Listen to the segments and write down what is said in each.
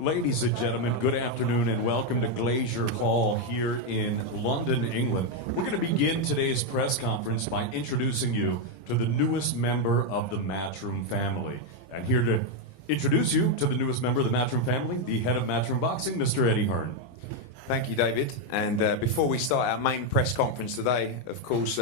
Ladies and gentlemen, good afternoon and welcome to Glazier Hall here in London, England. We're going to begin today's press conference by introducing you to the newest member of the Matchroom family. And here to introduce you to the newest member of the Matchroom family, the head of Matchroom Boxing, Mr. Eddie Hearn. Thank you, David. And before we start our main press conference today, of course,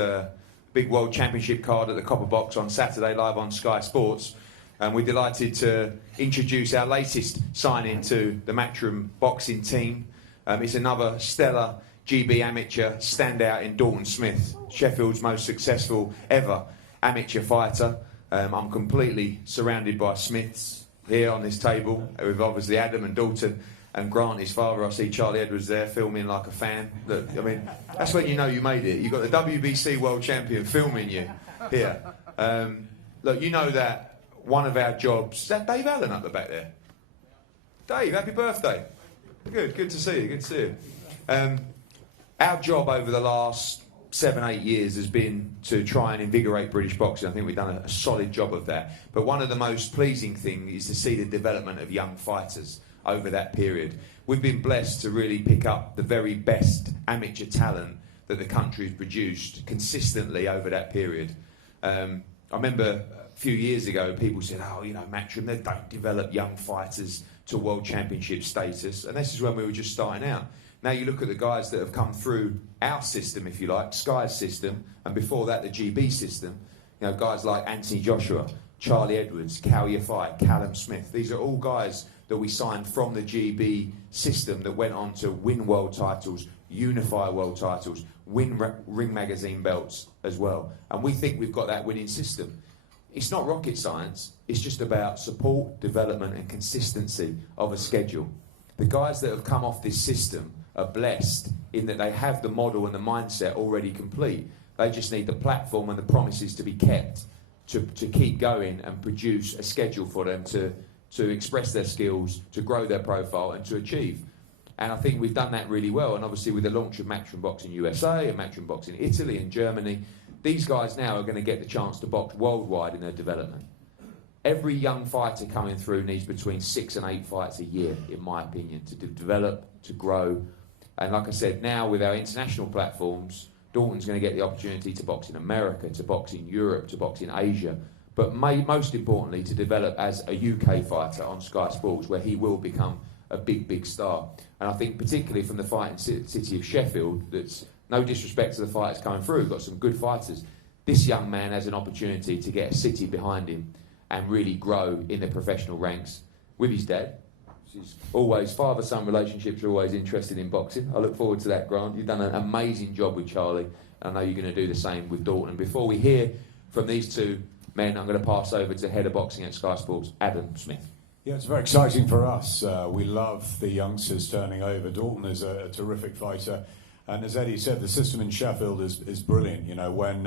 big World Championship card at the Copper Box on Saturday, live on Sky Sports. And we're delighted to introduce our latest signing to the Matchroom boxing team. It's another stellar GB amateur standout in Dalton Smith, Sheffield's most successful ever amateur fighter. I'm completely surrounded by Smiths here on this table, with obviously Adam and Dalton and Grant, his father. I see Charlie Edwards there filming like a fan. Look, I mean, that's when you know you made it. You've got the WBC World Champion filming you here. Look, you know that one of our jobs... Is that Dave Allen up the back there? Dave, happy birthday. Good to see you, good to see you. Our job over the last 7-8 years has been to try and invigorate British boxing. I think we've done a solid job of that. But one of the most pleasing things is to see the development of young fighters over that period. We've been blessed to really pick up the very best amateur talent that the country has produced consistently over that period. I remember a few years ago, people said, oh, you know, Matchroom, they don't develop young fighters to world championship status. And this is when we were just starting out. Now you look at the guys that have come through our system, if you like, Sky's system, and before that, the GB system. You know, guys like Anthony Joshua, Charlie Edwards, Cal Yafai, Callum Smith. These are all guys that we signed from the GB system that went on to win world titles, unify world titles, win Ring Magazine belts as well. And we think we've got that winning system. It's not rocket science, it's just about support, development and consistency of a schedule. The guys that have come off this system are blessed in that they have the model and the mindset already complete. They just need the platform and the promises to be kept to keep going and produce a schedule for them to express their skills, to grow their profile and to achieve. And I think we've done that really well. And obviously with the launch of Matchroom Boxing USA and Matchroom Boxing Italy and Germany, these guys now are going to get the chance to box worldwide in their development. Every young fighter coming through needs between 6 and 8 fights a year, in my opinion, to develop, to grow. And like I said, now with our international platforms, Dalton's going to get the opportunity to box in America, to box in Europe, to box in Asia, but most importantly, to develop as a UK fighter on Sky Sports, where he will become a big star. And I think particularly from the fighting city of Sheffield, that's no disrespect to the fighters coming through, got some good fighters. This young man has an opportunity to get a city behind him and really grow in the professional ranks with his dad. She's always, father-son relationships are always interested in boxing. I look forward to that, Grant. You've done an amazing job with Charlie. I know you're going to do the same with Dalton. Before we hear from these two men, I'm going to pass over to head of boxing at Sky Sports, Adam Smith. Yeah, it's very exciting for us. We love the youngsters turning over. Dalton is a terrific fighter. And as Eddie said, the system in Sheffield is brilliant. You know, when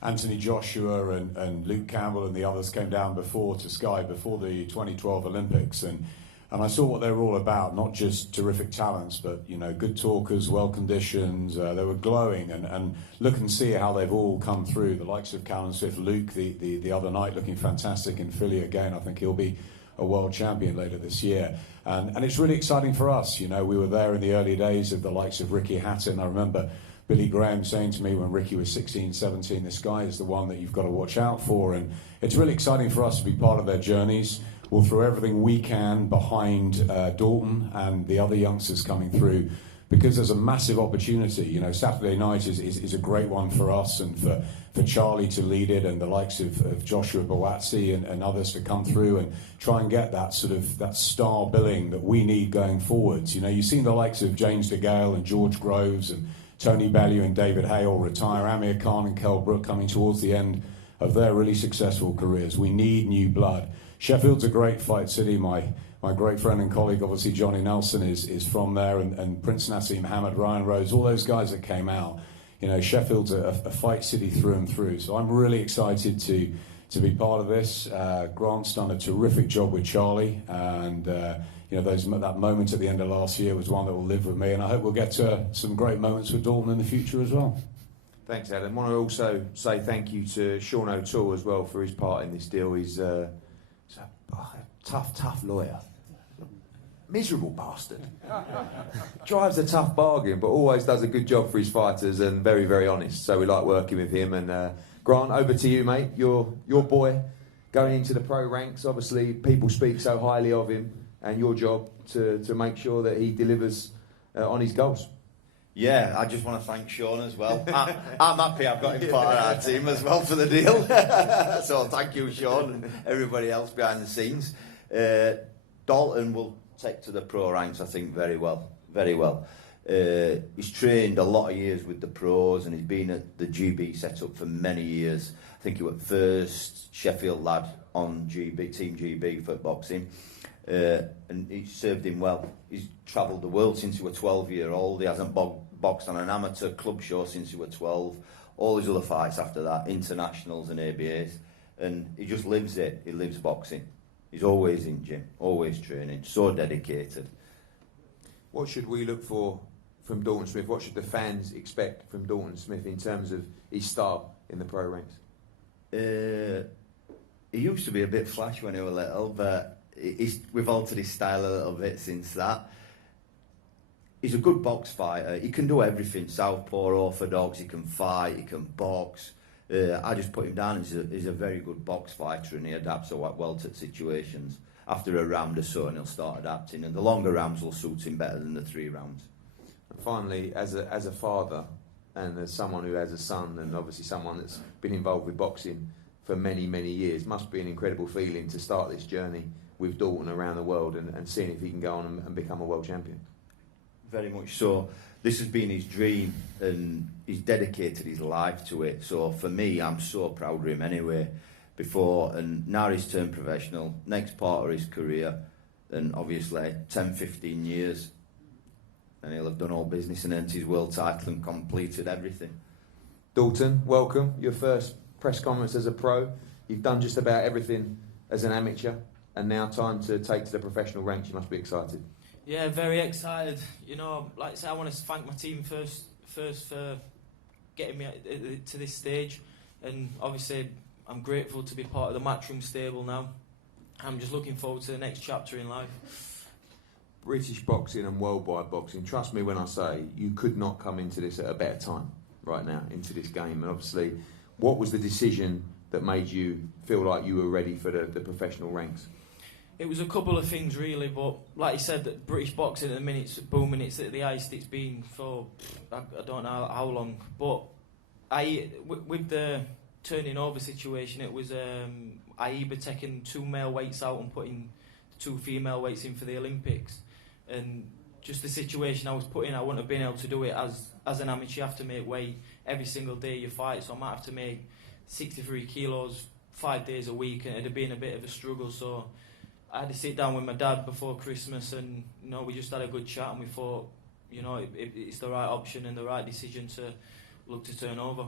Anthony Joshua and Luke Campbell and the others came down to Sky before the 2012 Olympics, and I saw what they were all about, not just terrific talents, but, you know, good talkers, well-conditioned. They were glowing, and look and see how they've all come through. The likes of Callum Smith, Luke, the other night, looking fantastic in Philly again. I think he'll be a world champion later this year. And it's really exciting for us. You know, we were there in the early days of the likes of Ricky Hatton. I remember Billy Graham saying to me when Ricky was 16, 17, this guy is the one that you've got to watch out for. And it's really exciting for us to be part of their journeys. We'll throw everything we can behind Dalton and the other youngsters coming through, because there's a massive opportunity. You know, Saturday night is a great one for us and for Charlie to lead it, and the likes of Joshua Buatsi and others to come through and try and get that sort of that star billing that we need going forwards. You know, you've seen the likes of James DeGale and George Groves and Tony Bellew and David Hale retire, Amir Khan and Kell Brook coming towards the end of their really successful careers. We need new blood. Sheffield's a great fight city. My great friend and colleague, obviously Johnny Nelson, is from there, and Prince Nassim Hamad, Ryan Rhodes, all those guys that came out. You know, Sheffield's a fight city through and through. So I'm really excited to be part of this. Grant's done a terrific job with Charlie, and you know, that moment at the end of last year was one that will live with me, and I hope we'll get some great moments with Dalton in the future as well. Thanks, Adam. I want to also say thank you to Sean O'Toole as well for his part in this deal. He's a tough lawyer. miserable bastard. Drives a tough bargain, but always does a good job for his fighters and very, very honest. So we like working with him. And Grant, over to you, mate. Your boy going into the pro ranks. Obviously, people speak so highly of him, and your job to make sure that he delivers on his goals. Yeah, I just want to thank Sean as well. I'm happy I've got him part of our team as well for the deal. So thank you, Sean, and everybody else behind the scenes. Dalton will take to the pro ranks, I think, very well. Very well. He's trained a lot of years with the pros, and he's been at the GB setup for many years. I think he was first Sheffield lad on GB, Team GB for boxing. And he served him well. He's travelled the world since he was 12-year-old. He hasn't boxed on an amateur club show since he was 12. All his other fights after that, internationals and ABAs. And he just lives it. He lives boxing. He's always in gym, always training, so dedicated. What should we look for from Dalton Smith? What should the fans expect from Dalton Smith in terms of his style in the pro ranks? He used to be a bit flash when he was little, but we've altered his style a little bit since that. He's a good box fighter. He can do everything. Southpaw, orthodox. He can fight. He can box. I just put him down as he's a very good box fighter, and he adapts well to situations. After a round or so, and he'll start adapting, and the longer rounds will suit him better than the 3 rounds. And finally, as a father and as someone who has a son, and obviously someone that's been involved with boxing for many, many years, must be an incredible feeling to start this journey with Dalton around the world and seeing if he can go on and become a world champion. Very much so. This has been his dream, and he's dedicated his life to it. So for me, I'm so proud of him anyway. Before and now he's turned professional, next part of his career, and obviously 10, 15 years, and he'll have done all business and earned his world title and completed everything. Dalton, welcome. Your first press conference as a pro. You've done just about everything as an amateur, and now time to take to the professional ranks. You must be excited. Yeah, very excited. You know, like I say, I want to thank my team first for getting me to this stage, and obviously I'm grateful to be part of the Matchroom stable now. I'm just looking forward to the next chapter in life. British boxing and worldwide boxing, trust me when I say you could not come into this at a better time right now, into this game. And obviously, what was the decision that made you feel like you were ready for the professional ranks? It was a couple of things really, but like you said, that British boxing at the minute's booming. It's at the highest it's been for I don't know how long. But with the turning over situation, it was Aiba taking 2 male weights out and putting 2 female weights in for the Olympics, and just the situation I was put in, I wouldn't have been able to do it as an amateur. You have to make weight every single day you fight, so I might have to make 63 kilos 5 days a week, and it'd have been a bit of a struggle. So I had to sit down with my dad before Christmas, and you know, we just had a good chat, and we thought, you know, it's the right option and the right decision to look to turn over.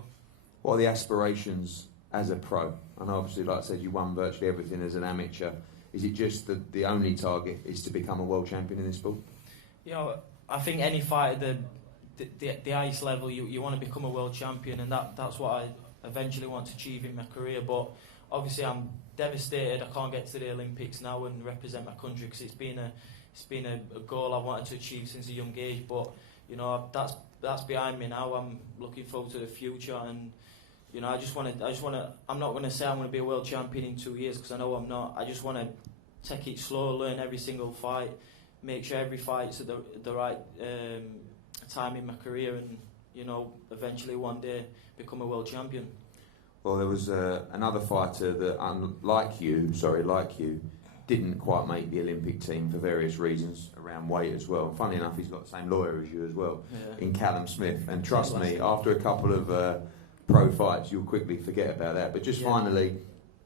What are the aspirations as a pro? And obviously, like I said, you won virtually everything as an amateur. Is it just that the only target is to become a world champion in this sport? You know, I think any fight at the highest level, you want to become a world champion, and that's what I eventually want to achieve in my career. But obviously, I'm devastated I can't get to the Olympics now and represent my country, because it's been a goal I wanted to achieve since a young age. But you know, that's behind me now. I'm looking forward to the future, and you know, I just want to. I'm not going to say I'm going to be a world champion in 2 years, because I know I'm not. I just want to take it slow, learn every single fight, make sure every fight's at the right time in my career, and you know, eventually one day become a world champion. Well, there was another fighter that, like you, didn't quite make the Olympic team for various reasons, around weight as well. And funnily enough, he's got the same lawyer as you as well, in Callum Smith. And trust me, after a couple of pro fights, you'll quickly forget about that. But just finally,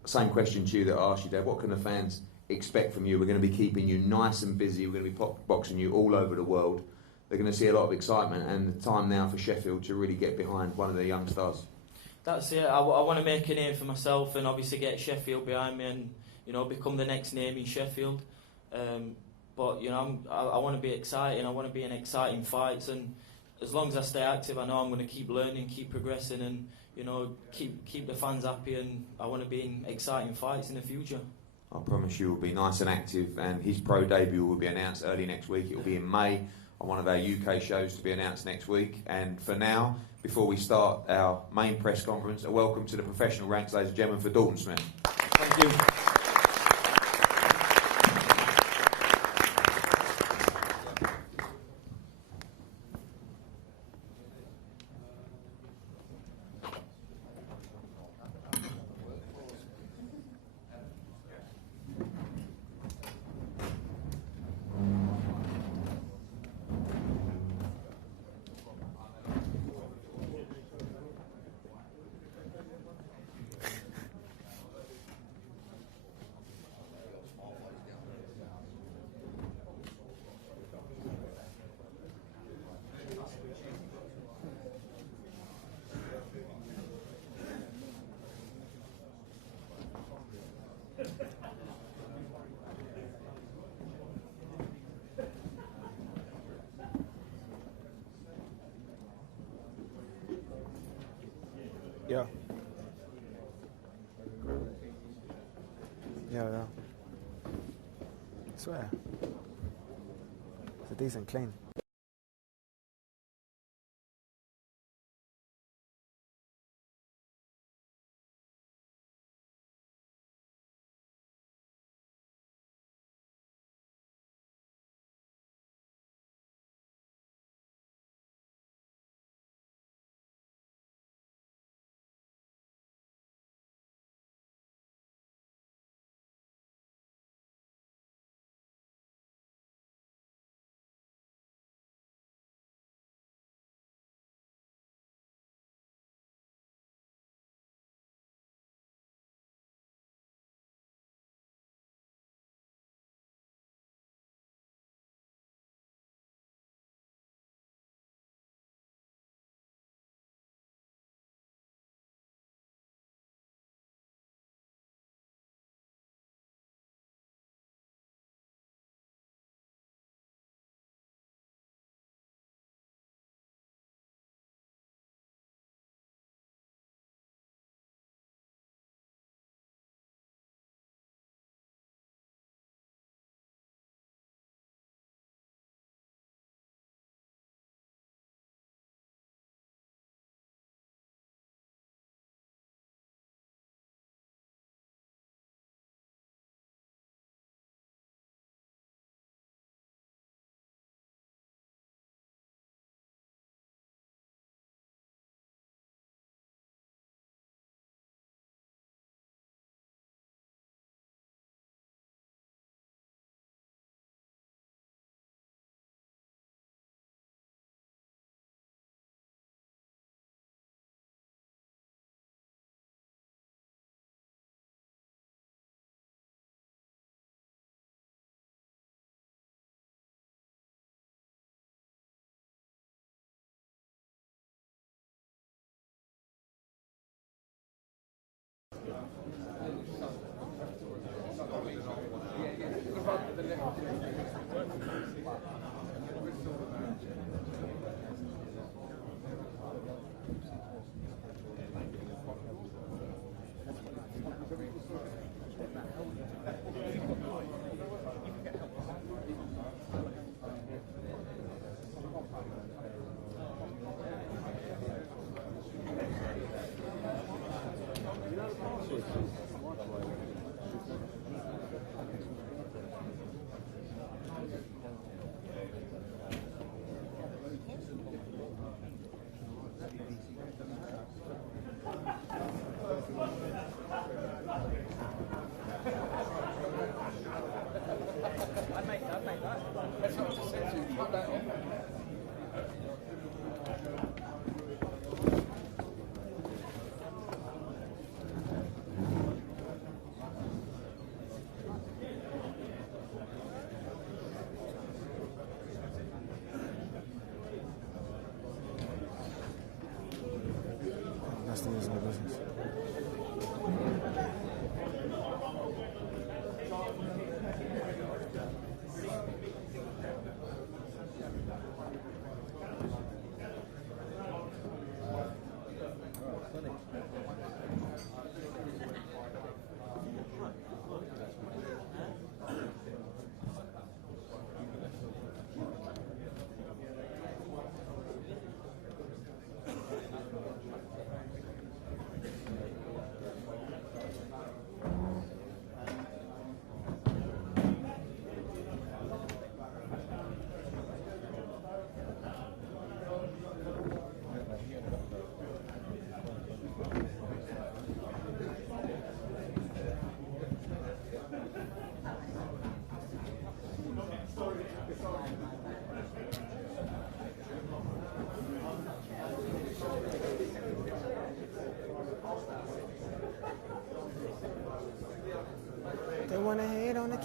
same question to you that I asked you, Dad. What can the fans expect from you? We're going to be keeping you nice and busy. We're going to be boxing you all over the world. They're going to see a lot of excitement, and the time now for Sheffield to really get behind one of their young stars. That's it. I want to make a name for myself, and obviously get Sheffield behind me, and you know, become the next name in Sheffield. But you know, I want to be exciting. I want to be in exciting fights, and as long as I stay active, I know I'm going to keep learning, keep progressing, and you know, keep the fans happy. And I want to be in exciting fights in the future. I promise you will be nice and active, and his pro debut will be announced early next week. It will be in May on one of our UK shows to be announced next week. And for now, before we start our main press conference, a welcome to the professional ranks, ladies and gentlemen, for Dalton Smith. Thank you. Yeah. Yeah. I swear. It's a decent clean.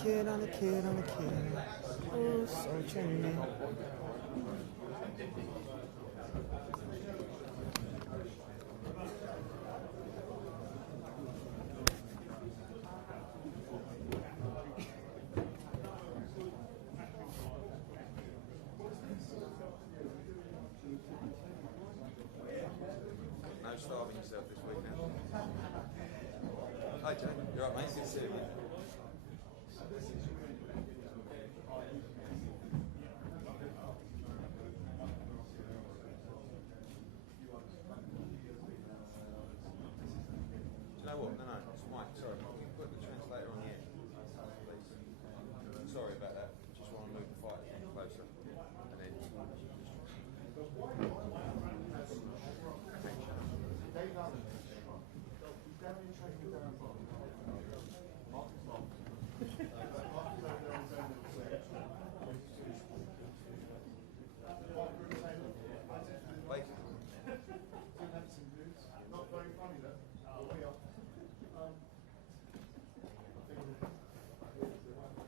kid, I'm a kid, I'm a kid. Oh, so trendy. No starving yourself this week now. Hi, Jay. You alright, mate? Good to see you. Do you know what? No, it's Mike. Sorry. Can you put the translator on the end, please? Sorry about that. Just want to move the fight a little closer. And then...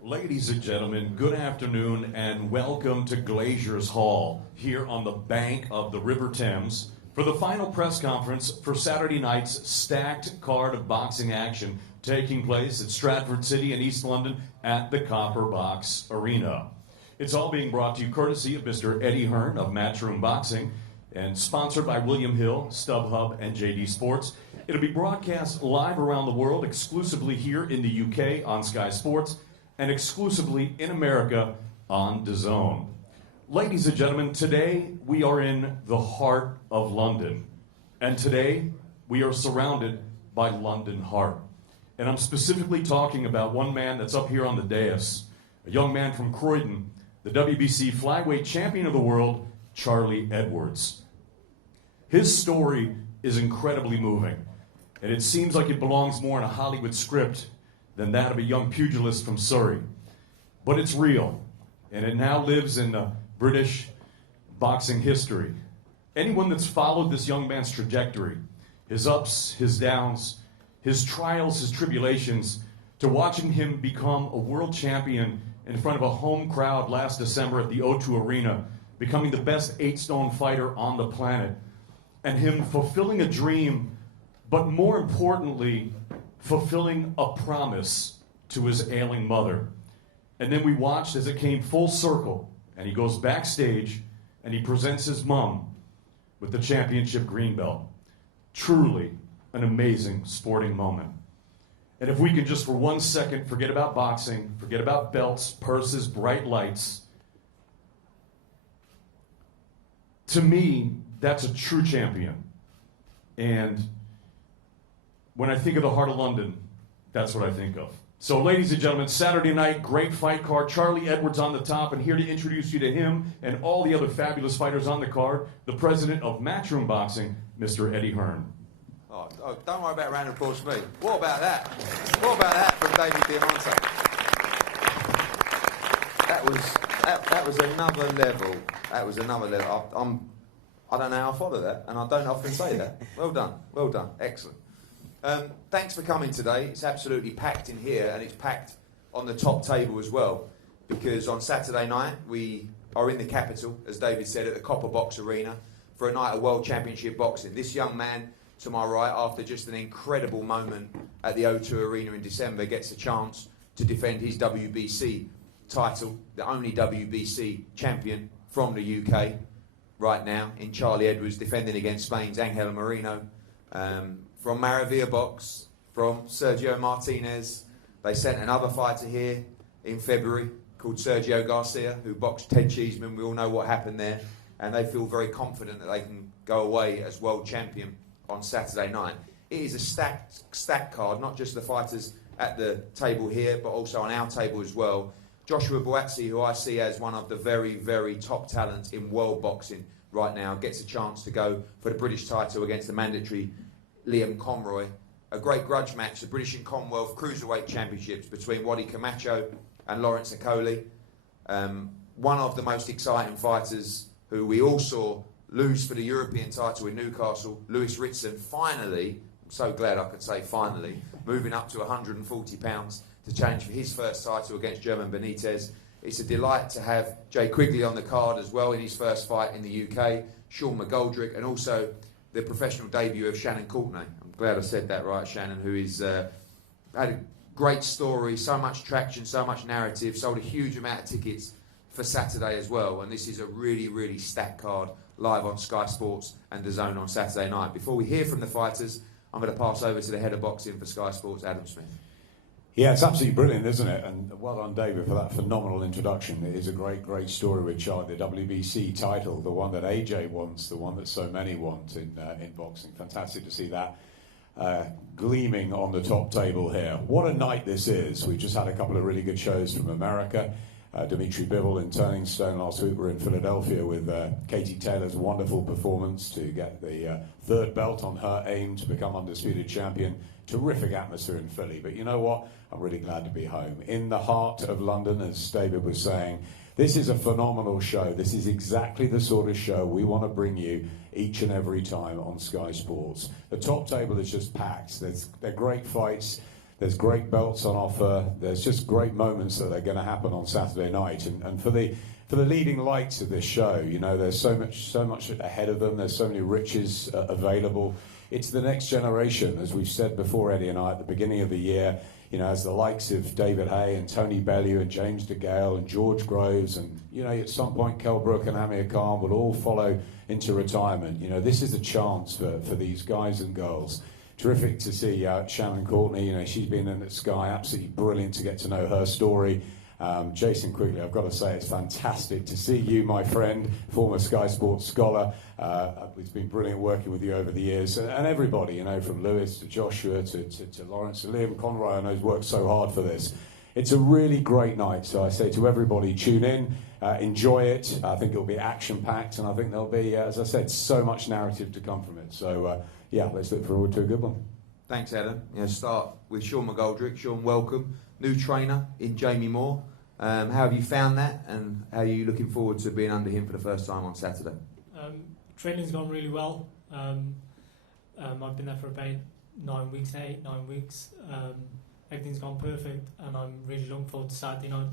Ladies and gentlemen, good afternoon and welcome to Glazier's Hall here on the bank of the River Thames for the final press conference for Saturday night's stacked card of boxing action taking place at Stratford City in East London at the Copper Box Arena. It's all being brought to you courtesy of Mr. Eddie Hearn of Matchroom Boxing and sponsored by William Hill, StubHub, and JD Sports. It'll be broadcast live around the world, exclusively here in the UK on Sky Sports, and exclusively in America on DAZN. Ladies and gentlemen, today we are in the heart of London. And today we are surrounded by London heart. And I'm specifically talking about one man that's up here on the dais, a young man from Croydon, the WBC flyweight champion of the world, Charlie Edwards. His story is incredibly moving, and it seems like it belongs more in a Hollywood script than that of a young pugilist from Surrey. But it's real, and it now lives in British boxing history. Anyone that's followed this young man's trajectory, his ups, his downs, his trials, his tribulations, to watching him become a world champion in front of a home crowd last December at the O2 Arena, becoming the best 8-stone fighter on the planet, and him fulfilling a dream, but more importantly, fulfilling a promise to his ailing mother. And then we watched as it came full circle, and he goes backstage and he presents his mom with the championship green belt. Truly an amazing sporting moment. And if we can just for 1 second forget about boxing, forget about belts, purses, bright lights, to me, that's a true champion. And when I think of the heart of London, that's what I think of. So, ladies and gentlemen, Saturday night, great fight card. Charlie Edwards on the top, and here to introduce you to him and all the other fabulous fighters on the card, the president of Matchroom Boxing, Mr. Eddie Hearn. Oh, don't worry about a round of applause for me. What about that? What about that from David Diamante? That was another level. That was another level. I don't know how I follow that, and I don't often say that. Well done, excellent. Thanks for coming today. It's absolutely packed in here, and it's packed on the top table as well, because on Saturday night we are in the capital, as David said, at the Copper Box Arena for a night of World Championship Boxing. This young man to my right, after just an incredible moment at the O2 Arena in December, gets a chance to defend his WBC title, the only WBC champion from the UK right now, in Charlie Edwards, defending against Spain's Angel Moreno. From Maravilla Box, from Sergio Martinez. They sent another fighter here in February called Sergio Garcia, who boxed Ted Cheeseman. We all know what happened there. And they feel very confident that they can go away as world champion on Saturday night. It is a stacked card, not just the fighters at the table here, but also on our table as well. Joshua Buatsi, who I see as one of the very, very top talents in world boxing right now, gets a chance to go for the British title against the mandatory Liam Conroy. A great grudge match, the British and Commonwealth Cruiserweight Championships between Waddy Camacho and Lawrence Okolie. One of the most exciting fighters who we all saw lose for the European title in Newcastle, Lewis Ritson, finally, I'm so glad I could say finally, moving up to 140 pounds to challenge for his first title against German Benitez. It's a delight to have Jay Quigley on the card as well in his first fight in the UK, Sean McGoldrick, and also the professional debut of Shannon Courtenay. I'm glad I said that right, Shannon, who is had a great story, so much traction, so much narrative, sold a huge amount of tickets for Saturday as well. And this is a really, really stacked card live on Sky Sports and DAZN on Saturday night. Before we hear from the fighters, I'm going to pass over to the head of boxing for Sky Sports, Adam Smith. Yeah, it's absolutely brilliant, isn't it? And well done, David, for that phenomenal introduction. It is a great, great story with Charlie, the WBC title, the one that AJ wants, the one that so many want in boxing. Fantastic to see that gleaming on the top table here. What a night this is. We've just had a couple of really good shows from America. Dimitri Bivol in Turning Stone last week. We're in Philadelphia with Katie Taylor's wonderful performance to get the third belt on her aim to become undisputed champion. Terrific atmosphere in Philly. But you know what? I'm really glad to be home. In the heart of London, as David was saying, this is a phenomenal show. This is exactly the sort of show we want to bring you each and every time on Sky Sports. The top table is just packed. They're great fights. There's great belts on offer. There's just great moments that are going to happen on Saturday night. And for the leading lights of this show, you know, there's so much ahead of them. There's so many riches available. It's the next generation, as we've said before, Eddie and I, at the beginning of the year. You know, as the likes of David Hay and Tony Bellew and James DeGale and George Groves and, you know, at some point Kell Brook and Amir Khan will all follow into retirement. You know, this is a chance for these guys and girls. Terrific to see Shannon Courtenay. You know, she's been in at Sky, absolutely brilliant to get to know her story. Jason Quigley, I've got to say, it's fantastic to see you, my friend, former Sky Sports scholar. It's been brilliant working with you over the years. And everybody, you know, from Lewis to Joshua to Lawrence to Liam Conroy, I know has worked so hard for this. It's a really great night. So I say to everybody, tune in, enjoy it. I think it'll be action-packed, and I think there'll be, as I said, so much narrative to come from it. So, yeah, let's look forward to a good one. Thanks, Adam. Start with Sean McGoldrick. Sean, welcome. New trainer in Jamie Moore. How have you found that, and how are you looking forward to being under him for the first time on Saturday? Training's gone really well. I've been there for about 9 weeks. Everything's gone perfect, and I'm really looking forward to Saturday night.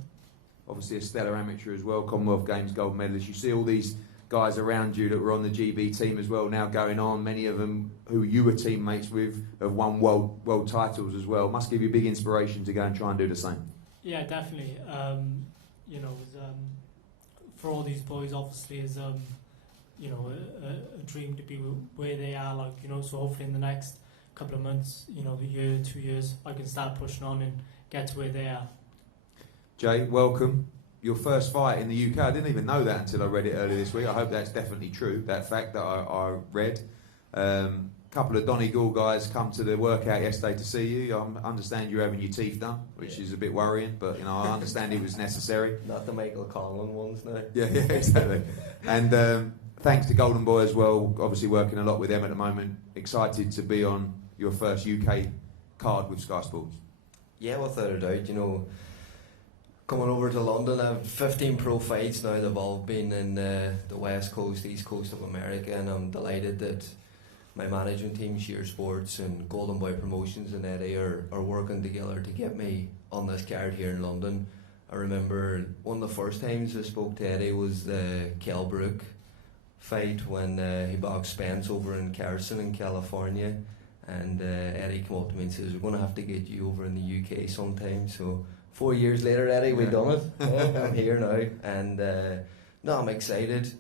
Obviously a stellar amateur as well, Commonwealth Games gold medalist. You see all these guys around you that were on the GB team as well now going on. Many of them who you were teammates with have won world titles as well. Must give you big inspiration to go and try and do the same. Yeah, definitely. You know, for all these boys, obviously, is you know, a dream to be where they are. Like, you know, so hopefully in the next couple of months, you know, a year, 2 years, I can start pushing on and get to where they are. Jay, welcome. Your first fight in the UK. I didn't even know that until I read it earlier this week. I hope that's definitely true, that fact that I read. Couple of Donegal guys come to the workout yesterday to see you. I understand you're having your teeth done, which is a bit worrying, but you know, I understand it was necessary. Not the Michael Conlon ones, no. Yeah, exactly. And thanks to Golden Boy as well, obviously working a lot with them at the moment. Excited to be on your first UK card with Sky Sports. Yeah, without a doubt, you know, coming over to London, I have 15 pro fights now. They've all been in the West Coast, East Coast of America, and I'm delighted that my management team, Sheer Sports and Golden Boy Promotions and Eddie are working together to get me on this card here in London. I remember one of the first times I spoke to Eddie was the Kell Brook fight when he boxed Spence over in Carson in California, and Eddie came up to me and says, we're going to have to get you over in the UK sometime. So 4 years later, Eddie, we've done it. Yeah, I'm here now, and no, I'm excited.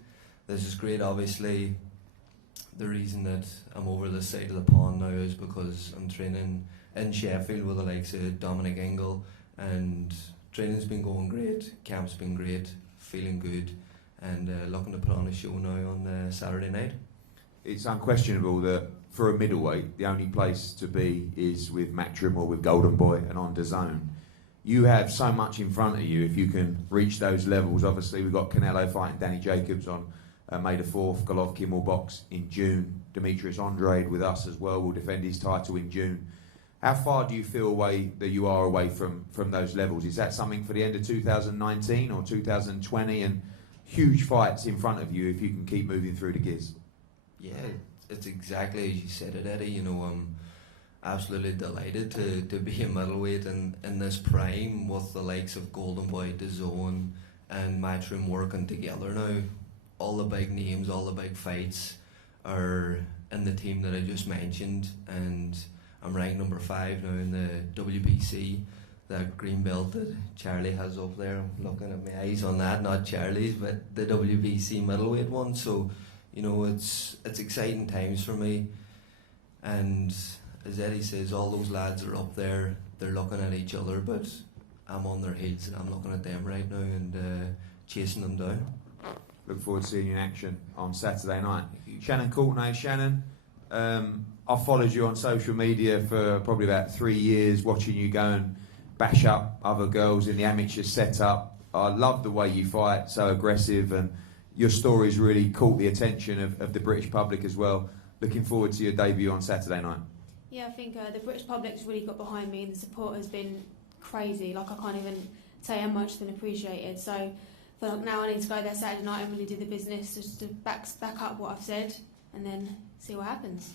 This is great. Obviously, the reason that I'm over this side of the pond now is because I'm training in Sheffield with the likes of Dominic Ingle, and training's been going great, camp's been great, feeling good, and looking to put on a show now on Saturday night. It's unquestionable that for a middleweight, the only place to be is with Matchroom or with Golden Boy and on DAZN. You have so much in front of you if you can reach those levels. Obviously, we've got Canelo fighting Danny Jacobs on May the 4th, Golovkin will box in June. Demetrius Andrade with us as well will defend his title in June. How far do you feel away that you are away from those levels? Is that something for the end of 2019 or 2020? And huge fights in front of you if you can keep moving through the gears. Yeah, it's exactly as you said it, Eddie. You know, absolutely delighted to be a middleweight in this prime with the likes of Golden Boy, DAZN and Matchroom working together now. All the big names, all the big fights are in the team that I just mentioned, and I'm ranked number 5 now in the WBC, that green belt that Charlie has up there. I'm looking at my eyes on that, not Charlie's, but the WBC middleweight one. So, you know, it's exciting times for me. And as Eddie says, all those lads are up there, they're looking at each other, but I'm on their heels and I'm looking at them right now and chasing them down. Look forward to seeing you in action on Saturday night. Shannon Courtenay. Shannon, I've followed you on social media for probably about 3 years, watching you go and bash up other girls in the amateur setup. I love the way you fight, so aggressive, and your stories really caught the attention of the British public as well. Looking forward to your debut on Saturday night. Yeah, I think the British public's really got behind me, and the support has been crazy. Like, I can't even say how much it's been appreciated. So for like now, I need to go there Saturday night and really do the business, just to back up what I've said, and then see what happens.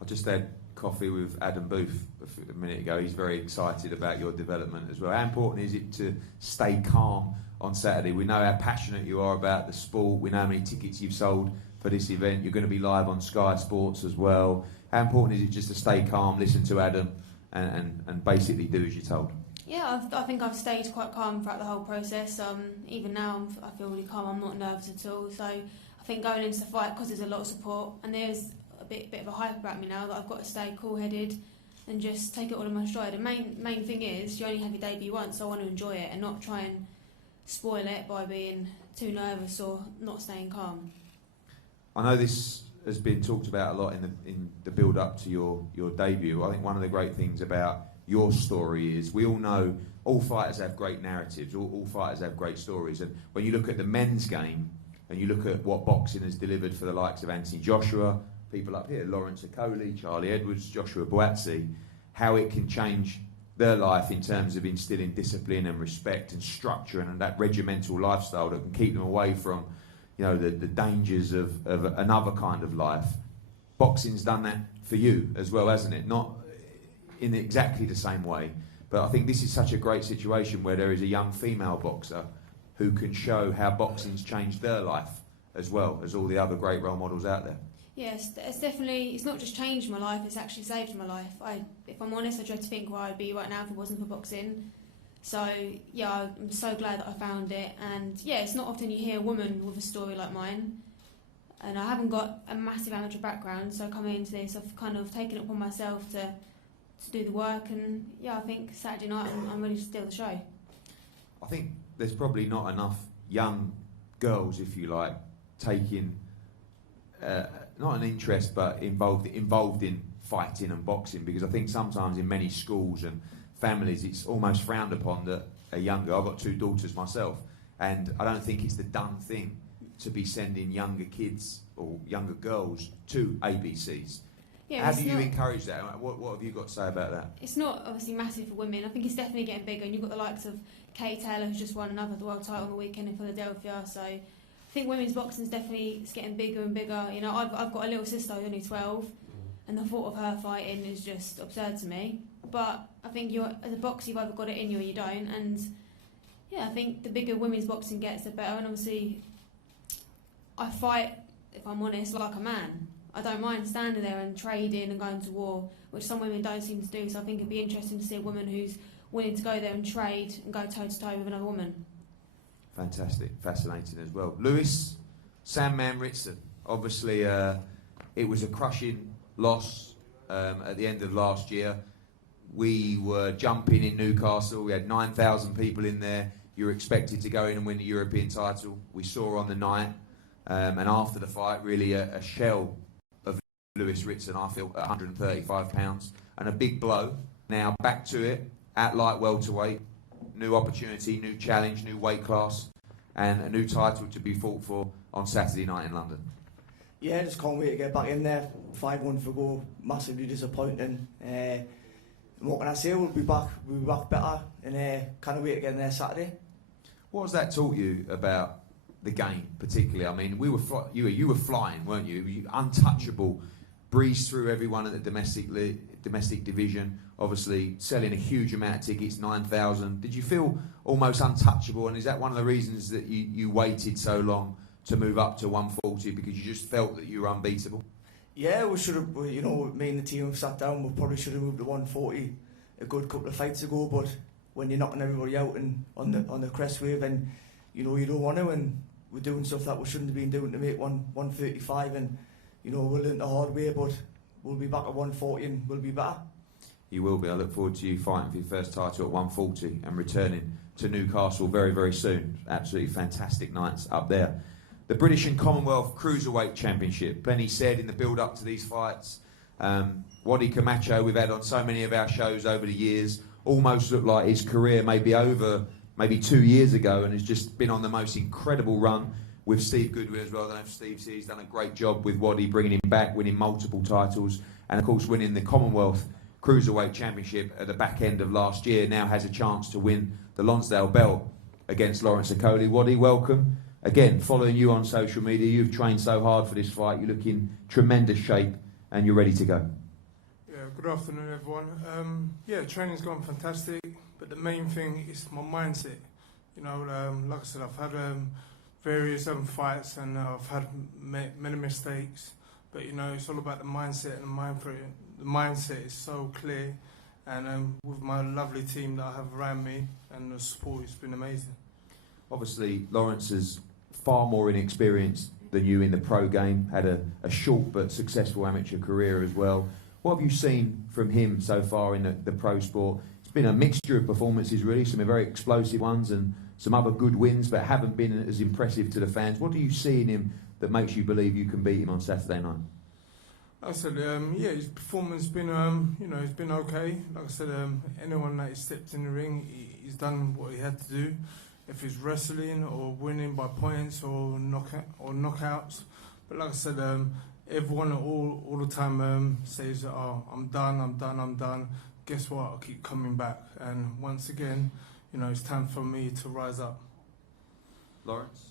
I just had coffee with Adam Booth a minute ago. He's very excited about your development as well. How important is it to stay calm on Saturday? We know how passionate you are about the sport. We know how many tickets you've sold for this event. You're going to be live on Sky Sports as well. How important is it just to stay calm, listen to Adam, and basically do as you're told? Yeah, I think I've stayed quite calm throughout the whole process. Even now, I feel really calm. I'm not nervous at all. So I think going into the fight, because there's a lot of support and there's a bit of a hype about me now, that I've got to stay cool-headed and just take it all in my stride. The main thing is, you only have your debut once, so I want to enjoy it and not try and spoil it by being too nervous or not staying calm. I know this has been talked about a lot in the build-up to your debut. I think one of the great things about your story is, we all know all fighters have great narratives, all fighters have great stories, and when you look at the men's game and you look at what boxing has delivered for the likes of Anthony Joshua, people up here, Lawrence Okolie, Charlie Edwards, Joshua Buatsi, how it can change their life in terms of instilling discipline and respect and structure and that regimental lifestyle that can keep them away from, you know, the dangers of another kind of life. Boxing's done that for you as well, hasn't it? Not in exactly the same way, but I think this is such a great situation where there is a young female boxer who can show how boxing's changed their life as well as all the other great role models out there. Yes, it's definitely, it's not just changed my life, it's actually saved my life. If I'm honest, I dread to think where I'd be right now if it wasn't for boxing. So yeah, I'm so glad that I found it, and yeah, it's not often you hear a woman with a story like mine, and I haven't got a massive amateur background, so coming into this, I've kind of taken it upon myself to do the work, and yeah, I think Saturday night I'm ready to steal the show. I think there's probably not enough young girls, if you like, taking not an interest, but involved in fighting and boxing, because I think sometimes in many schools and families it's almost frowned upon that a young girl, I've got 2 daughters myself, and I don't think it's the done thing to be sending younger kids or younger girls to ABCs. Yeah, how do you encourage that? What have you got to say about that? It's not obviously massive for women. I think it's definitely getting bigger, and you've got the likes of Kay Taylor, who's just won another world title on the weekend in Philadelphia, so I think women's boxing is definitely getting bigger and bigger. You know, I've got a little sister who's only 12, and the thought of her fighting is just absurd to me. But I think as a boxer, you've either got it in you or you don't. And yeah, I think the bigger women's boxing gets, the better. And obviously, I fight, if I'm honest, like a man. I don't mind standing there and trading and going to war, which some women don't seem to do. So I think it'd be interesting to see a woman who's willing to go there and trade and go toe to toe with another woman. Fantastic, fascinating as well. Lewis, Sandman Ritson. Obviously, it was a crushing loss at the end of last year. We were jumping in Newcastle. We had 9,000 people in there. You were expected to go in and win the European title. We saw on the night, and after the fight, really a shell of Lewis Ritson, I feel, at 135 pounds. And a big blow. Now back to it at light welterweight. New opportunity, new challenge, new weight class, and a new title to be fought for on Saturday night in London. Yeah, just can't wait to get back in there. 5-1 for go, massively disappointing. What can I say? We'll be back better, and can't wait to get in there Saturday. What has that taught you about the game, particularly? I mean, you were flying, weren't you? You untouchable breezed through everyone at the domestic division, obviously selling a huge amount of tickets, 9,000. Did you feel almost untouchable, and is that one of the reasons that you waited so long to move up to 140, because you just felt that you were unbeatable? Yeah, we should have, you know, me and the team have sat down, we probably should have moved to 140 a good couple of fights ago, but when you're knocking everybody out and on the crest wave, and you know you don't want to, and we're doing stuff that we shouldn't have been doing to make 135, and you know we're learning the hard way, but we'll be back at 140 and we'll be better. You will be. I look forward to you fighting for your first title at 140 and returning to Newcastle very, very soon. Absolutely fantastic nights up there. The British and Commonwealth Cruiserweight Championship. Benny said in the build-up to these fights, Wadi Camacho, we've had on so many of our shows over the years, almost looked like his career may be over maybe 2 years ago, and has just been on the most incredible run with Steve Goodwin as well. I don't know if Steve's here. He's done a great job with Wadi, bringing him back, winning multiple titles, and of course winning the Commonwealth Cruiserweight Championship at the back end of last year. Now has a chance to win the Lonsdale belt against Lawrence Okolie. Wadi, welcome. Again, following you on social media, you've trained so hard for this fight. You look in tremendous shape and you're ready to go. Yeah, good afternoon, everyone. Yeah, training's gone fantastic, but the main thing is my mindset. You know, like I said, I've had various fights and I've had many mistakes, but you know, it's all about the mindset and the mind frame. The mindset is so clear, and with my lovely team that I have around me and the support, it's been amazing. Obviously, Lawrence is far more inexperienced than you in the pro game, had a short but successful amateur career as well. What have you seen from him so far in the pro sport? It's been a mixture of performances really, some very explosive ones and some other good wins, but haven't been as impressive to the fans. What do you see in him that makes you believe you can beat him on Saturday night? Like I said, yeah, his performance has been, you know, it's been okay. Like I said, anyone that has stepped in the ring, he's done what he had to do. If it's wrestling or winning by points or knockouts. But like I said, everyone all the time says, oh, I'm done. Guess what? I keep coming back. And once again, you know, it's time for me to rise up. Lawrence?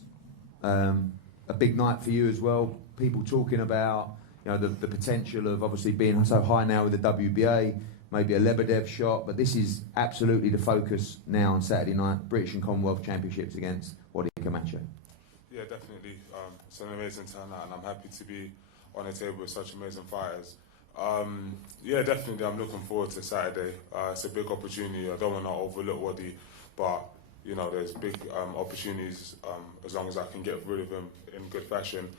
A big night for you as well. People talking about, you know, the potential of obviously being so high now with the WBA, maybe a Lebedev shot, but this is absolutely the focus now on Saturday night, British and Commonwealth Championships against Wadi Camacho. Yeah, definitely. It's an amazing turnout, and I'm happy to be on the table with such amazing fighters. Yeah, definitely, I'm looking forward to Saturday. It's a big opportunity. I don't want to overlook Wadi, but you know, there's big opportunities as long as I can get rid of him in good fashion.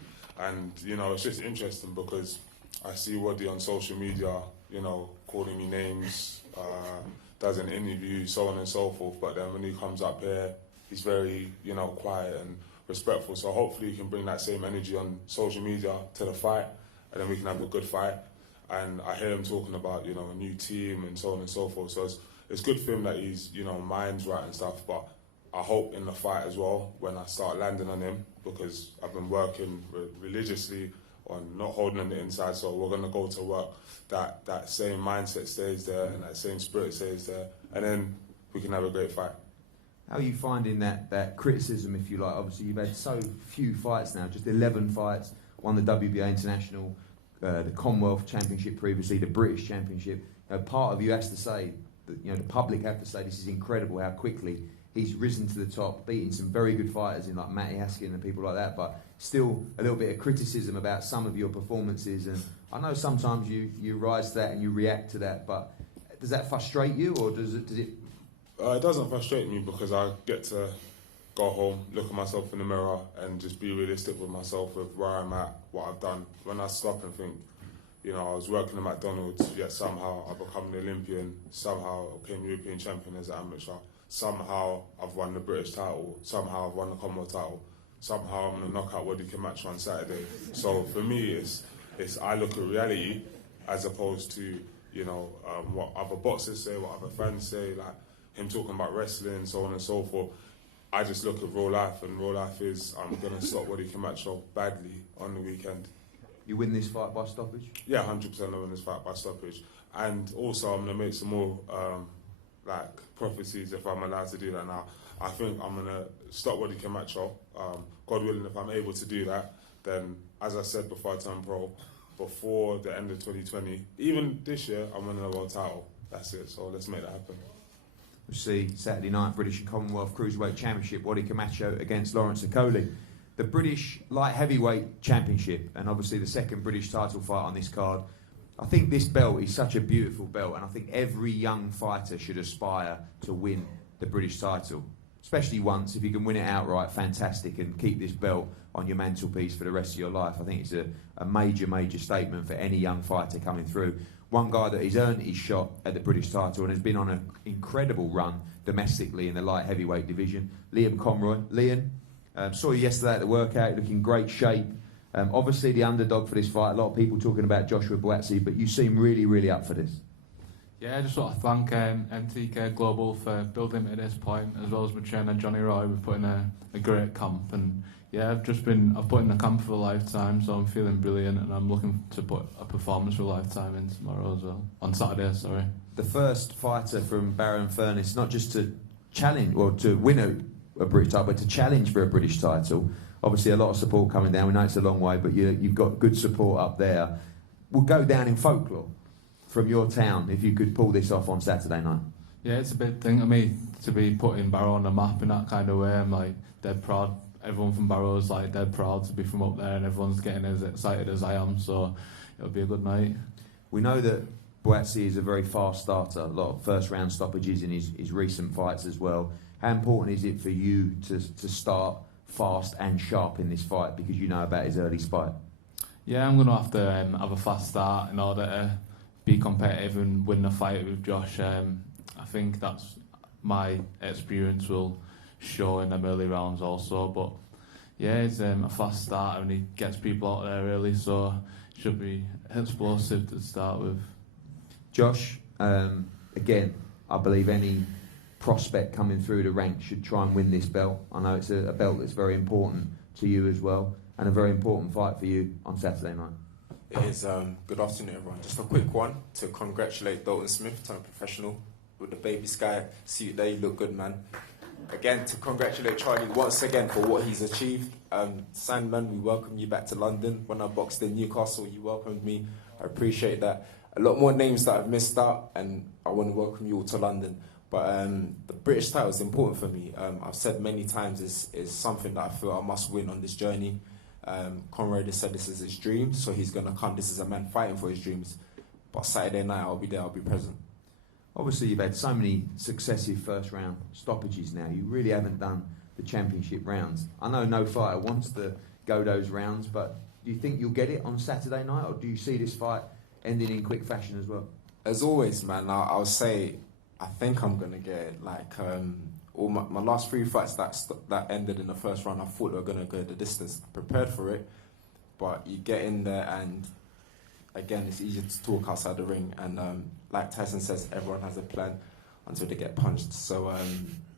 And you know, it's just interesting because I see Wadi on social media, you know, calling me names, does an interview, so on and so forth. But then when he comes up here, he's very, you know, quiet and respectful. So hopefully he can bring that same energy on social media to the fight, and then we can have a good fight. And I hear him talking about, you know, a new team and so on and so forth. So it's good for him that he's, you know, mind's right and stuff. But I hope in the fight as well, when I start landing on him, because I've been working religiously on not holding on the inside, so we're going to go to work, that same mindset stays there and that same spirit stays there, and then we can have a great fight. How are you finding that criticism, if you like? Obviously, you've had so few fights now, just 11 fights, won the WBA International, the Commonwealth Championship previously, the British Championship. You know, part of you has to say, that, you know, the public have to say this is incredible how quickly he's risen to the top, beating some very good fighters in like Matty Haskin and people like that, but still a little bit of criticism about some of your performances. And I know sometimes you rise to that and you react to that, but does that frustrate you, or does it? It doesn't frustrate me because I get to go home, look at myself in the mirror and just be realistic with myself with where I'm at, what I've done. When I stop and think, you know, I was working at McDonald's, yet somehow I become an Olympian, somehow I became European champion as an amateur. Somehow I've won the British title, somehow I've won the Commonwealth title, somehow I'm going to knock out Wadi Camacho on Saturday. So for me, it's I look at reality as opposed to, you know, what other boxers say, what other fans say, like him talking about wrestling, so on and so forth. I just look at real life, and real life is I'm going to stop Wadi Camacho badly on the weekend. You win this fight by stoppage? Yeah, 100% I win this fight by stoppage. And also I'm going to make some more like prophecies, if I'm allowed to do that now. I think I'm going to stop Wadi Camacho. God willing, if I'm able to do that, then as I said before I turn pro, before the end of 2020. Even this year, I'm winning a world title. That's it. So let's make that happen. We'll see Saturday night British and Commonwealth Cruiserweight Championship, Wadi Camacho against Lawrence Okolie. The British Light Heavyweight Championship, and obviously the second British title fight on this card. I think this belt is such a beautiful belt, and I think every young fighter should aspire to win the British title. Especially once, if you can win it outright, fantastic, and keep this belt on your mantelpiece for the rest of your life. I think it's a major, major statement for any young fighter coming through. One guy that has earned his shot at the British title and has been on an incredible run domestically in the light heavyweight division, Liam Conroy. Liam, saw you yesterday at the workout, looking in great shape. Obviously the underdog for this fight, a lot of people talking about Joshua Buatsi, but you seem really, really up for this. Yeah, I just want to thank MTK Global for building me to this point, as well as my trainer Johnny Roy. We've put in a great camp, and yeah, I've put in a camp for a lifetime, so I'm feeling brilliant, and I'm looking to put a performance for a lifetime in tomorrow as well, on Saturday, sorry. The first fighter from Barrow Furnace, not just to challenge, or to win a British title, but to challenge for a British title. Obviously a lot of support coming down, we know it's a long way, but you've got good support up there. We'll go down in folklore from your town, if you could pull this off on Saturday night. Yeah, it's a big thing to me to be putting Barrow on the map in that kind of way. I'm like dead proud. Everyone from Barrow is like dead proud to be from up there, and everyone's getting as excited as I am, so it'll be a good night. We know that Buatsi is a very fast starter, a lot of first round stoppages in his recent fights as well. How important is it for you to start fast and sharp in this fight, because you know about his early spike? Yeah, I'm going to have to have a fast start in order to be competitive and win the fight with Josh. I think that's my experience will show in them early rounds also, but yeah, it's a fast start and he gets people out there early, so it should be explosive to start with. Josh, again, I believe any prospect coming through the ranks should try and win this belt. I know it's a belt that's very important to you as well, and a very important fight for you on Saturday night. It is. Good afternoon, everyone. Just a quick one to congratulate Dalton Smith, turned professional, with the baby sky suit there. You look good, man. Again, to congratulate Charlie once again for what he's achieved. Sandman, we welcome you back to London. When I boxed in Newcastle, you welcomed me. I appreciate that. A lot more names that I've missed out, and I want to welcome you all to London. But the British title is important for me. I've said many times is something that I feel I must win on this journey. Conroy just said this is his dream, so he's going to come. This is a man fighting for his dreams. But Saturday night, I'll be there, I'll be present. Obviously, you've had so many successive first round stoppages now. You really haven't done the championship rounds. I know no fighter wants to go those rounds, but do you think you'll get it on Saturday night, or do you see this fight ending in quick fashion as well? As always, man, I'll say I think I'm going to get it. Like, all my last 3 fights that ended in the first round, I thought they were going to go the distance. I prepared for it, but you get in there and, again, it's easier to talk outside the ring. And like Tyson says, everyone has a plan until they get punched. So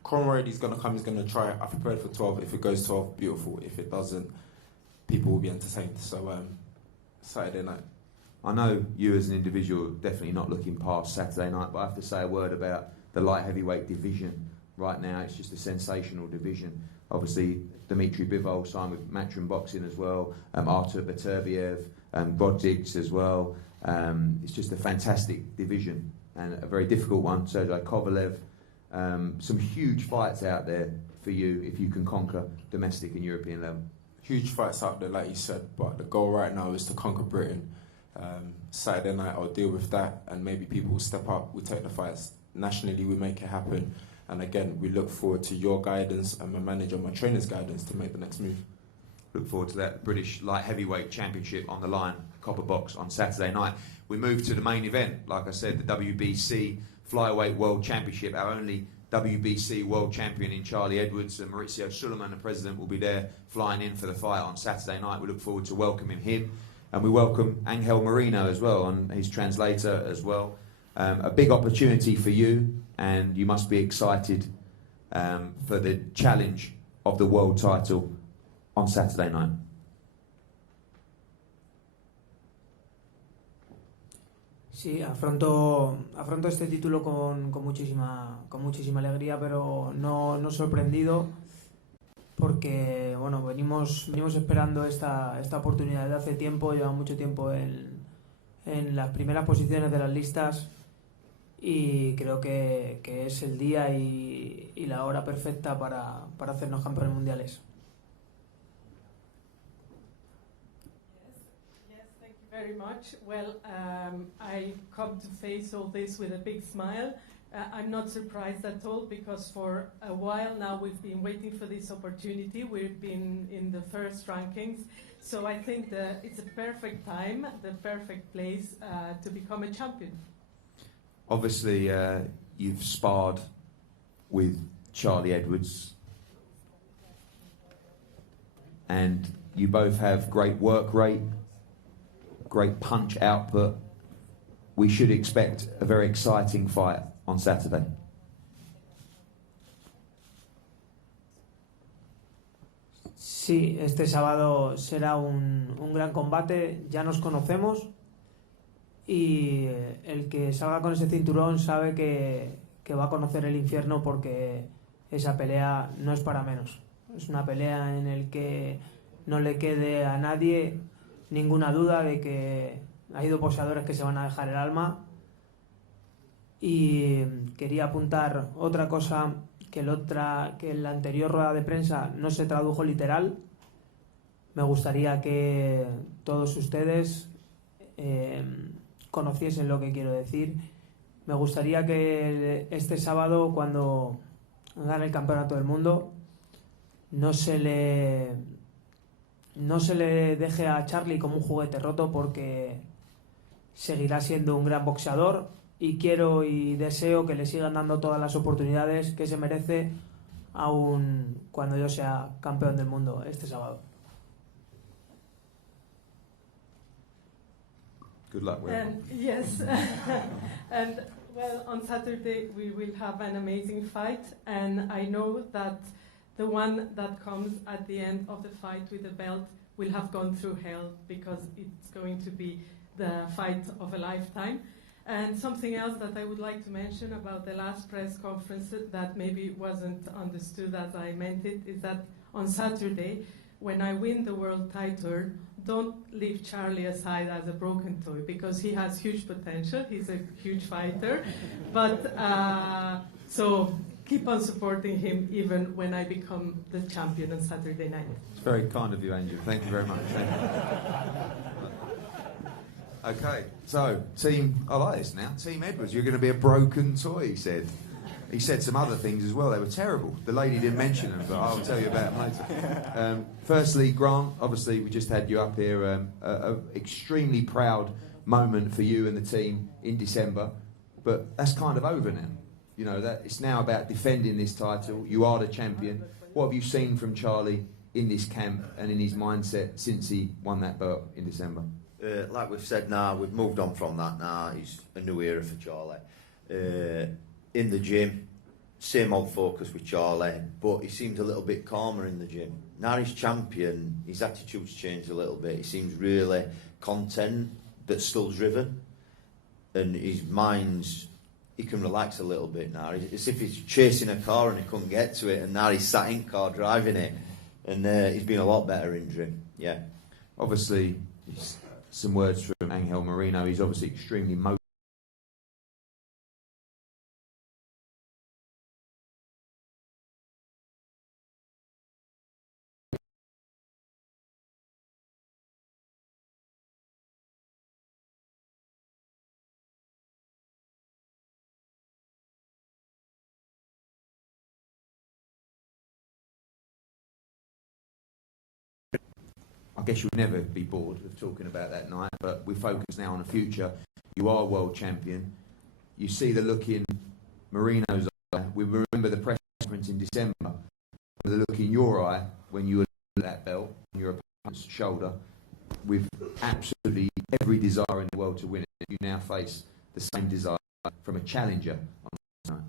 Conroy, he's going to come, he's going to try. I prepared for 12. If it goes 12, beautiful. If it doesn't, people will be entertained. So Saturday night. I know you as an individual definitely not looking past Saturday night, but I have to say a word about the light heavyweight division. Right now, it's just a sensational division. Obviously, Dmitry Bivol signed with Matchroom Boxing as well, Artur Beterbiev, Bodzig as well. It's just a fantastic division and a very difficult one. Sergei Kovalev. Some huge fights out there for you if you can conquer domestic and European level. Huge fights out there, like you said, but the goal right now is to conquer Britain. Saturday night, I'll deal with that, and maybe people will step up. We take the fights nationally, we make it happen. And again, we look forward to your guidance and my manager, my trainer's guidance to make the next move. Look forward to that British Light Heavyweight Championship on the line, Copper Box on Saturday night. We move to the main event. Like I said, the WBC Flyweight World Championship. Our only WBC World Champion in Charlie Edwards, and Maurizio Suleiman, the president, will be there flying in for the fight on Saturday night. We look forward to welcoming him. And we welcome Angel Moreno as well, and his translator as well. A big opportunity for you, and you must be excited for the challenge of the world title on Saturday night. Sí, afronto este título con muchísima alegría, pero no sorprendido. porque bueno, venimos esperando esta oportunidad desde hace tiempo, llevamos mucho tiempo en las primeras posiciones de las listas y creo que es el día y la hora perfecta para hacernos campeones mundiales. Yes, thank you very much. Well, I come to face all this with a big smile. I'm not surprised at all because for a while now we've been waiting for this opportunity. We've been in the first rankings, so I think that it's a perfect time, the perfect place to become a champion. Obviously, you've sparred with Charlie Edwards, and you both have great work rate, great punch output. We should expect a very exciting fight on Saturday. Sí, este sábado será un gran combate, ya nos conocemos y el que salga con ese cinturón sabe que va a conocer el infierno porque esa pelea no es para menos. Es una pelea en la que no le quede a nadie ninguna duda de que hay dos boxeadores que se van a dejar el alma. Y quería apuntar otra cosa que en la anterior rueda de prensa no se tradujo literal. Me gustaría que todos ustedes conociesen lo que quiero decir. Me gustaría que este sábado, cuando gane el campeonato del mundo, no se le deje a Charlie como un juguete roto, porque seguirá siendo un gran boxeador. Y quiero y deseo que le sigan dando todas las oportunidades que se merece, aun cuando yo sea campeón del mundo este sábado. Good luck with it. Yes, and well, on Saturday we will have an amazing fight, and I know that the one that comes at the end of the fight with the belt will have gone through hell, because it's going to be the fight of a lifetime. And something else that I would like to mention about the last press conference that maybe wasn't understood as I meant it, is that on Saturday, when I win the world title, don't leave Charlie aside as a broken toy, because he has huge potential. He's a huge fighter. But so keep on supporting him even when I become the champion on Saturday night. It's very kind of you, Angel. Thank you very much. Okay, so I like this now. Team Edwards, you're going to be a broken toy, he said. He said some other things as well. They were terrible. The lady didn't mention them, but I'll tell you about them later. Firstly, Grant, obviously we just had you up here. A extremely proud moment for you and the team in December, but that's kind of over now. You know, that it's now about defending this title. You are the champion. What have you seen from Charlie in this camp and in his mindset since he won that belt in December? Like we've said now, we've moved on from that now. It's a new era for Charlie. In the gym, same old focus with Charlie, but he seems a little bit calmer in the gym. Now he's champion, his attitude's changed a little bit. He seems really content, but still driven. And his mind's, he can relax a little bit now. It's as if he's chasing a car and he couldn't get to it, and now he's sat in car driving it. And he's been a lot better in gym, yeah. Obviously, some words from Angel Moreno. He's obviously extremely motivated. I guess you'll never be bored of talking about that night, but we're focused now on the future. You are world champion. You see the look in Moreno's eye. We remember the press conference in December. The look in your eye when you were at that belt on your opponent's shoulder, with absolutely every desire in the world to win it. You now face the same desire from a challenger on this night.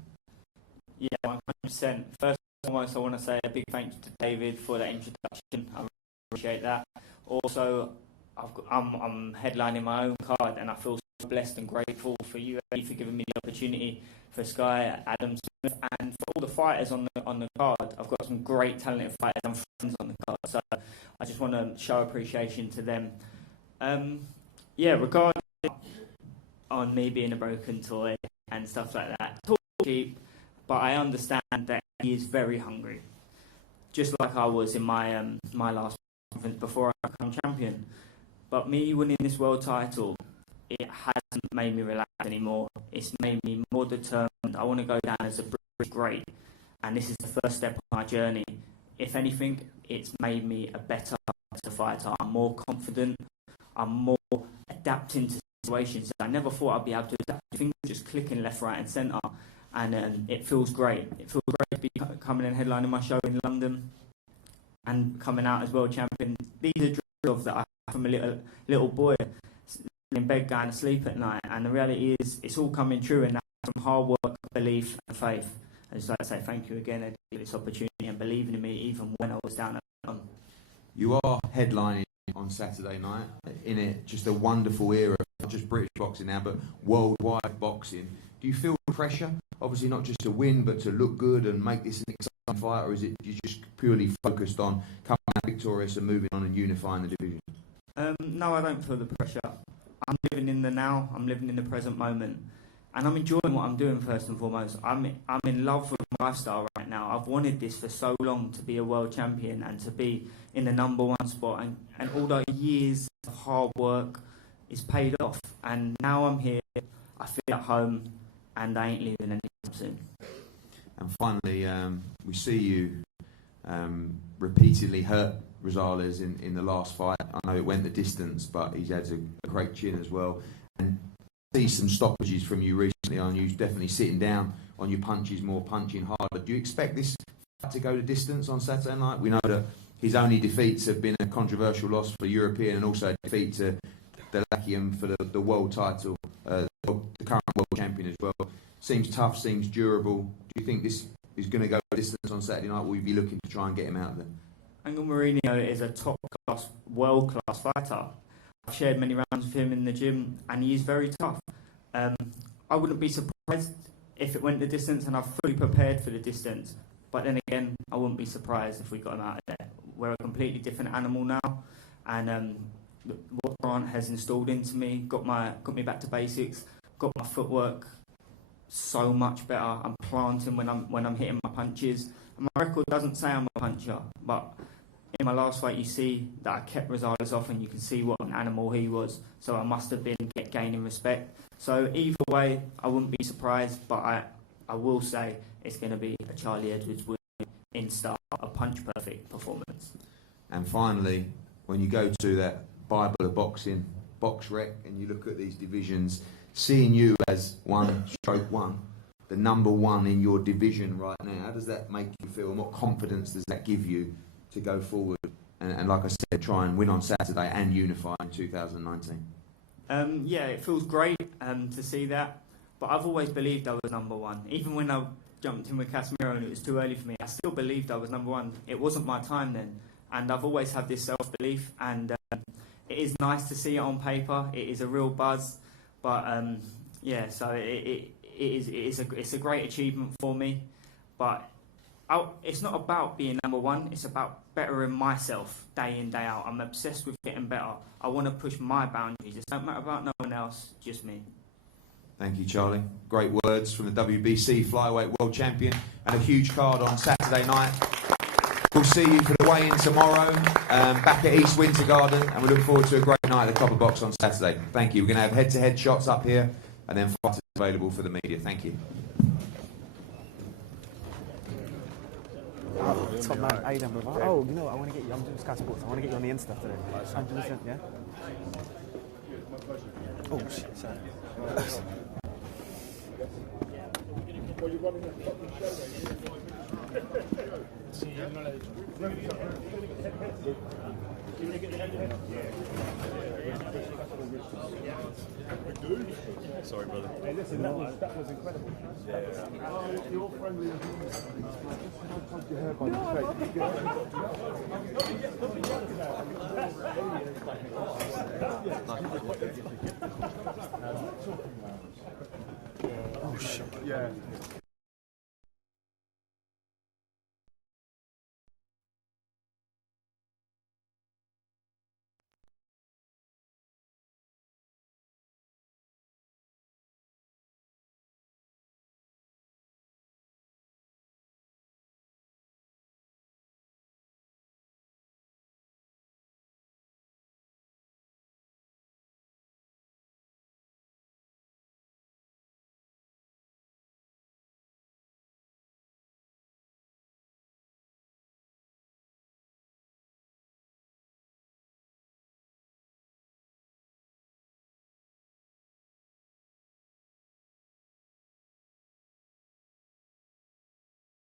Yeah, 100%. First and foremost, I want to say a big thanks to David for that introduction. I appreciate that. Also, I'm headlining my own card, and I feel so blessed and grateful for you for giving me the opportunity, for Sky, Adam Smith, and for all the fighters on the card. I've got some great talented fighters and friends on the card, so I just want to show appreciation to them. Regarding on me being a broken toy and stuff like that, talk cheap, but I understand that he is very hungry, just like I was in my my last conference before I became champion. But me winning this world title, it hasn't made me relax anymore. It's made me more determined. I want to go down as a British great, and this is the first step on my journey. If anything, it's made me a better fighter. I'm more confident. I'm more adapting to situations that I never thought I'd be able to adapt. Things are just clicking left, right, and centre, and it feels great. It feels great to be coming and headlining my show in London, and coming out as world champion. These are dreams that I have from a little boy, in bed going to sleep at night, and the reality is it's all coming true, and that's from hard work, belief and faith. And so I say thank you again, Eddie, for this opportunity and believing in me even when I was down at the bottom. You are headlining on Saturday night in it, just a wonderful era, not just British boxing now, but worldwide boxing. Do you feel pressure, obviously not just to win, but to look good and make this an exciting fight, or is it you just purely focused on coming out victorious and moving on and unifying the division? No, I don't feel the pressure. I'm living in the now. I'm living in the present moment, and I'm enjoying what I'm doing first and foremost. I'm in love with my lifestyle right now. I've wanted this for so long, to be a world champion and to be in the #1 spot, and all those years of hard work is paid off, and now I'm here. I feel at home, and I ain't leaving anytime soon. And finally, we see you repeatedly hurt Rosales in the last fight. I know it went the distance, but he's had a great chin as well. And see some stoppages from you recently on you definitely sitting down on your punches more, punching harder. Do you expect this fight to go the distance on Saturday night? We know that his only defeats have been a controversial loss for European and also a defeat to Delakian for the world title, the current world champion as well. Seems tough, seems durable. Do you think this is going to go the distance on Saturday night? Will you be looking to try and get him out of there? Angel Moreno is a top-class, world-class fighter. I've shared many rounds with him in the gym, and he is very tough. I wouldn't be surprised if it went the distance, and I've fully prepared for the distance. But then again, I wouldn't be surprised if we got him out of there. We're a completely different animal now, and what Grant has installed into me got me back to basics, got my footwork so much better. I'm planting when I'm hitting my punches. And my record doesn't say I'm a puncher, but in my last fight, you see that I kept Rosales off, and you can see what an animal he was. So I must have been gaining respect. So either way, I wouldn't be surprised, but I will say it's going to be a Charlie Edwards win in style, a punch-perfect performance. And finally, when you go to that Bible of boxing, box rec, and you look at these divisions, seeing you as one, the #1 in your division right now, how does that make you feel, and what confidence does that give you to go forward and like I said, try and win on Saturday and unify in 2019? It feels great to see that, but I've always believed I was #1. Even when I jumped in with Casemiro and it was too early for me, I still believed I was #1. It wasn't my time then, and I've always had this self-belief, and it is nice to see it on paper. It is a real buzz, but so it's a great achievement for me, but it's not about being #1, it's about bettering myself day in, day out. I'm obsessed with getting better. I want to push my boundaries. It don't matter about no one else, just me. Thank you, Charlie. Great words from the WBC flyweight world champion, and a huge card on Saturday night. We'll see you for the weigh-in tomorrow, back at East Winter Garden, and we look forward to a great night at the Copper Box on Saturday. Thank you. We're going to have head-to-head shots up here, and then fighters available for the media. Thank you. Top man, how you doing, brother? Oh, you know what, I want to get you, I'm doing Sky Sports, I want to get you on the Insta today. 100%, yeah? Oh, shit, sorry. Sorry, brother. Hey, listen, that was incredible. You're friendly and